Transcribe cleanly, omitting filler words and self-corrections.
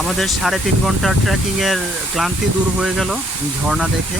আমাদের 3.5 ঘন্টার ট্রেকিংয়ের ক্লান্তি দূর হয়ে গেল ঝর্ণা দেখে।